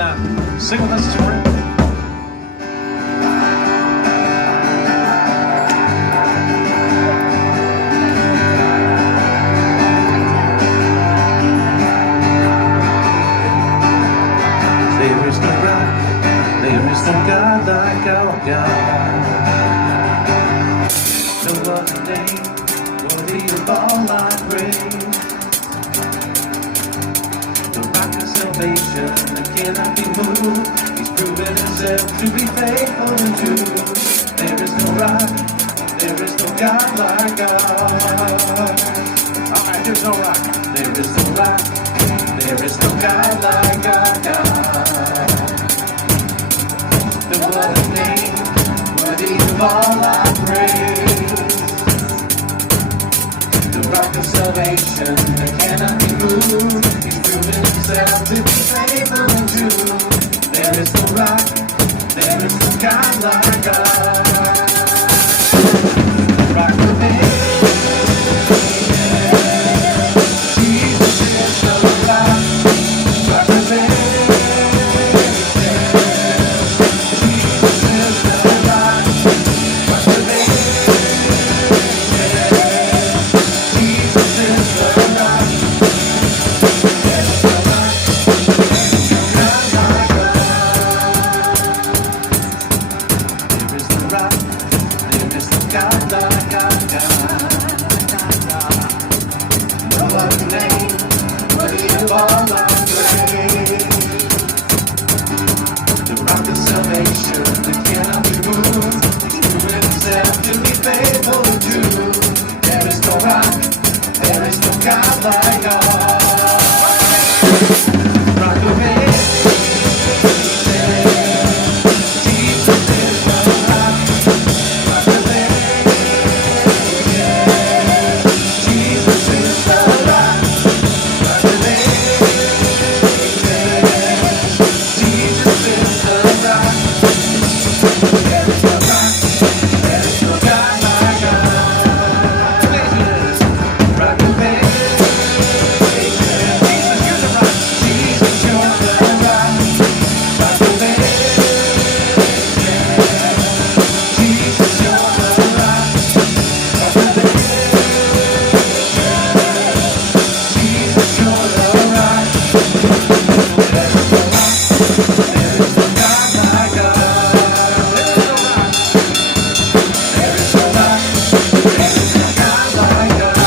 Sing with us, Spring. There is no rock, there is no God like our God. No other name worthy of all our praise. The rock of salvation that cannot be moved. He's proven himself to be faithful and true. There is no rock, there is no God like God. Alright, there's no rock. There is no rock, there is no God like our God. No other name worthy of all our praise. The rock of salvation that cannot be moved. He's proven himself to be faithful and true. There is no rock, there is no God like God. Rock of ages, Jesus is the rock. Rock of ages, Jesus is the rock. Rock of ages, Jesus is the rock. There is no rock, God like God. There is no rock, there is no God like our God. No other name worthy of all our praise. The rock of salvation that cannot be moved. He's proven himself to be faithful and true. There is no rock, there is no God like God. Rock of ages, Jesus is the rock. Rock of ages, Jesus is the rock. Rock of ages, Jesus is the rock. There is no rock, there is no God like God. Rock of ages, Jesus, you're the rock. Jesus, you're the rock. Rock of ages, Jesus, you're the rock. Rock of ages, Jesus, you're the rock. There is no rock, there is no God like God. There is no rock, there is no God like God.